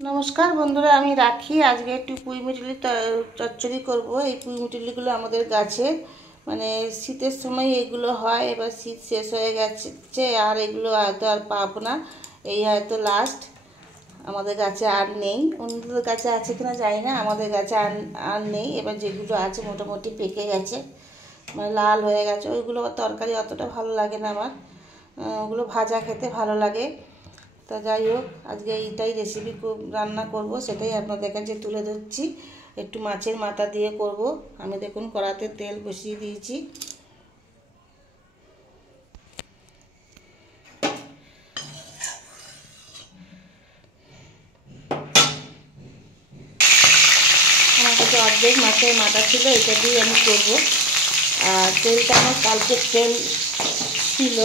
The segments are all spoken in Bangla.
नमस्कार बंधुरा आमी राखी आज के एकटू पुई मिटुली चच्चड़ी करब। এই পুঁই মিটুলিগুলো আমাদের গাছের মানে শীতের সময় এগুলো হয়। এবার শীত শেষ হয়ে গেছে আর এগুলো হয়তো আর পাবো না, এই হয়তো লাস্ট। আমাদের গাছে আর নেই, অন্যদের গাছে আছে কিনা জানি না, আমাদের গাছে আর নেই। এবার যেগুলো আছে মোটামুটি পেকে গেছে, মানে লাল হয়ে গেছে। ওইগুলো তরকারি অতটা ভালো লাগে না আমার, ওগুলো ভাজা খেতে ভালো লাগে। তা যাই হোক, আজকে এইটাই রেসিপি রান্না করব, সেটাই আপনাদের কাছে তুলে ধরছি। একটু মাছের মাথা দিয়ে করব। আমি দেখুন কড়াতে তেল বসিয়ে দিয়েছি। আমার কাছে অর্ধেক মাছের মাথা ছিল, এটা দিয়ে আমি করব। আর তেলটা আমার কালকের তেল ছিল,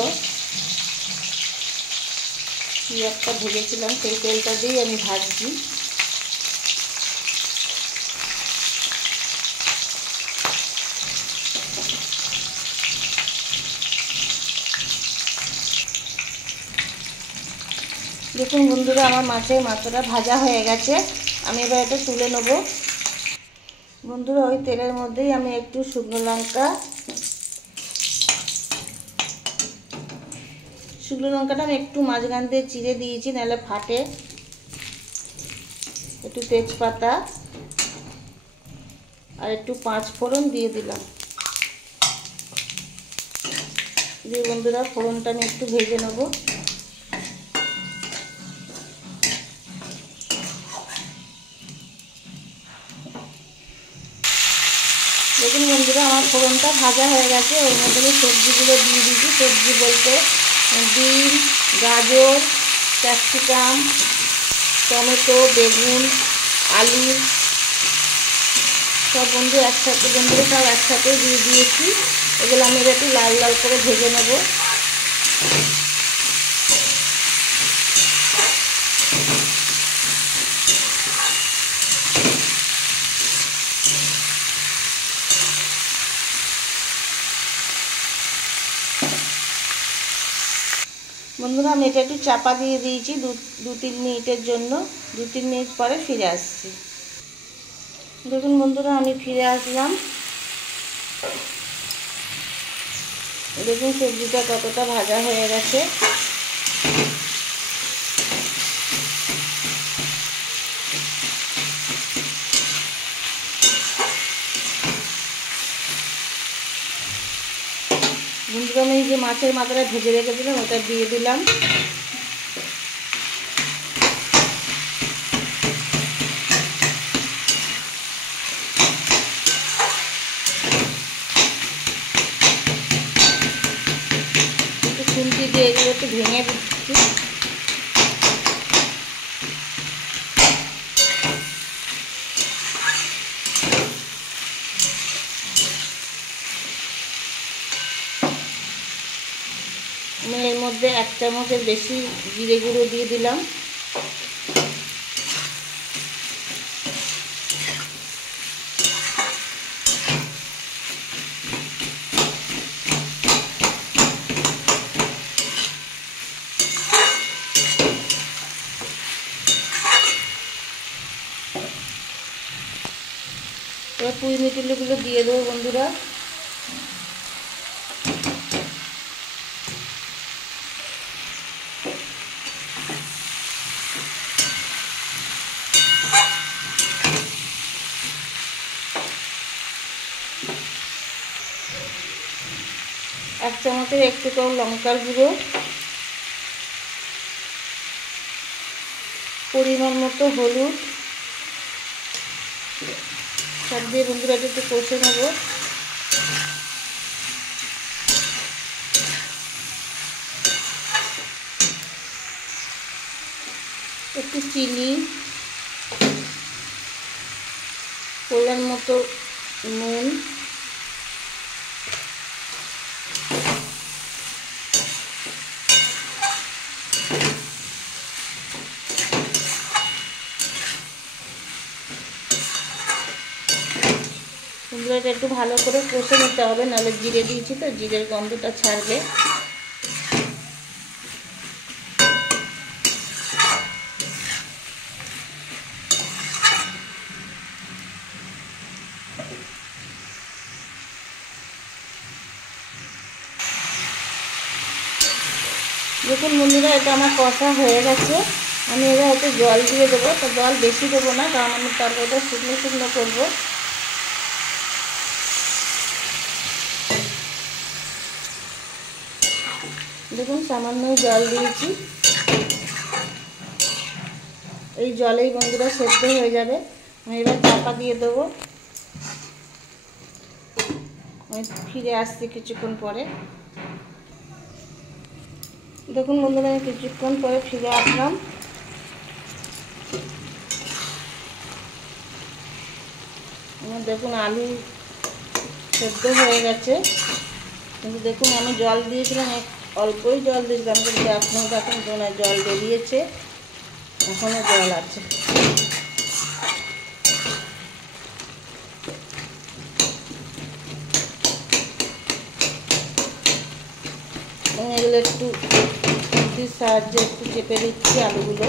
পেঁয়াজটা ভেজেছিলাম, সেই তেলটা দিয়ে আমি ভাজছি। দেখুন বন্ধুরা, আমার মাছের মাথাটা ভাজা হয়ে গেছে, আমি এবার এটা তুলে নেব। বন্ধুরা, ওই তেলের মধ্যেই আমি একটু শুকনো লঙ্কাটা আমি একটু মাঝখান দিয়ে চিড়ে দিয়েছি, নাহলে ফাটে। একটু তেজপাতা আর একটু 5 ফোড়ন দিয়ে দিলাম। দিয়ে বন্ধুরা, ফোড়নটা আমি একটু ভেজে নেব। দেখুন বন্ধুরা, আমার ফোড়নটা ভাজা হয়ে গেছে। ওর মধ্যে আমি সবজিগুলো দিয়ে দিয়েছি। সবজি বলতে ডিম, গাজর, ক্যাপসিকাম, টমেটো, বেগুন, আলু সব বন্ধুরা একসাথে দিয়ে দিয়েছি। এগুলো আমি একটু লাল লাল করে ভেজে নেব। বন্ধুরা, আমি এটা একটু চাপা দিয়ে দিয়েছি 2-3 মিনিটের জন্য। 2-3 মিনিট পরে ফিরে আসছি। দেখুন বন্ধুরা, আমি ফিরে আসলাম। দেখুন সবজিটা কতটা ভাজা হয়ে গেছে। বন্ধুরা, আমি যে মাছের মাথাটা ভেজে রেখেছিলাম ওটা দিয়ে দিলাম। একটু খুন্তি দিয়ে এগুলো একটু ভেঙে দিচ্ছি। আমি এর মধ্যে 1 চামচের বেশি জিরে গুঁড়ো দিয়ে দিলাম। এবার পুঁই মিটুলিগুলো দিয়ে দেবো বন্ধুরা। এক চামচের একটু কম লঙ্কার গুঁড়ো, পরিমাণ মতো হলুদ সব দিয়ে বন্ধুরা একটু কষে নেব। একটু চিনি, পরিমাণ মতো নুন, বন্ধুরা এটা একটু ভালো করে কষে নিতে হবে, নাহলে জিরে দিয়েছি তো জিরের গন্ধটা ছাড়বে। দেখুন বন্ধুরা, এটা আমার কষা হয়ে গেছে। আমি এবার একটু জল দিয়ে দেবো। তো জল বেশি দেবো না, কারণ আমি তরকারিটা শুকনো শুকনো করবো। দেখুন সামান্য জল দিয়েছি, এই জলেই বন্ধুরা সেদ্ধ হয়ে যাবে। আমি এবার চাপা দিয়ে দেবো। আমি ফিরে আসছি কিছুক্ষণ পরে। দেখুন বন্ধুরা, আমি কিছুক্ষণ পরে ফিরে আসলাম। আমার দেখুন আলু সেদ্ধ হয়ে গেছে, কিন্তু দেখুন আমি জল দিয়েছিলাম, অল্পই জল দিয়েছিলাম, কিন্তু এখনও দেখুন জল বেরিয়েছে, এখনও জল আছে। আমি এগুলো একটু খুন্তির সাহায্যে একটু চেপে দিচ্ছি আলুগুলো।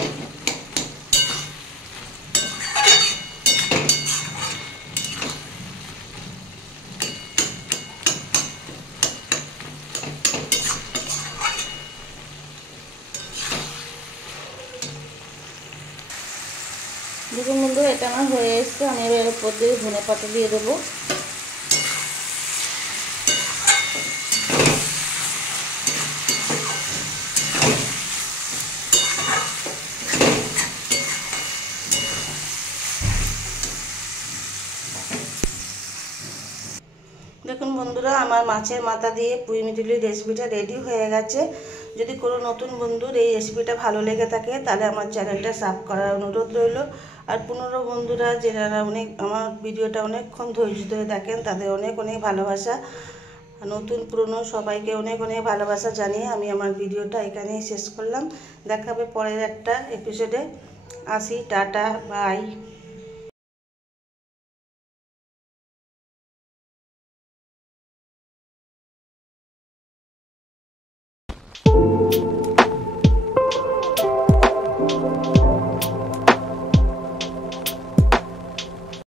দেখুন বন্ধুরা, এটা আমার হয়ে এসছে। আমি এবার উপর দিয়ে ধনেপাতা দিয়ে দেবো। দেখুন বন্ধুরা, আমার মাছের মাথা দিয়ে পুঁই মিটুলির রেসিপিটা রেডি হয়ে গেছে। যদি কোনো নতুন বন্ধুর এই রেসিপিটা ভালো লেগে থাকে, তাহলে আমার চ্যানেলটা সাবস্ক্রাইব করার অনুরোধ রইল। আর পুনরায় বন্ধুরা যারা আমার ভিডিওটা অনেকক্ষণ ধৈর্য ধরে দেখেন, তাদের অনেক অনেক ভালোবাসা। নতুন পুরনো সবাইকে অনেক অনেক ভালোবাসা জানিয়ে আমি আমার ভিডিওটা এখানেই শেষ করলাম। দেখা হবে পরের একটা এপিসোডে। আসি, টাটা, বাই।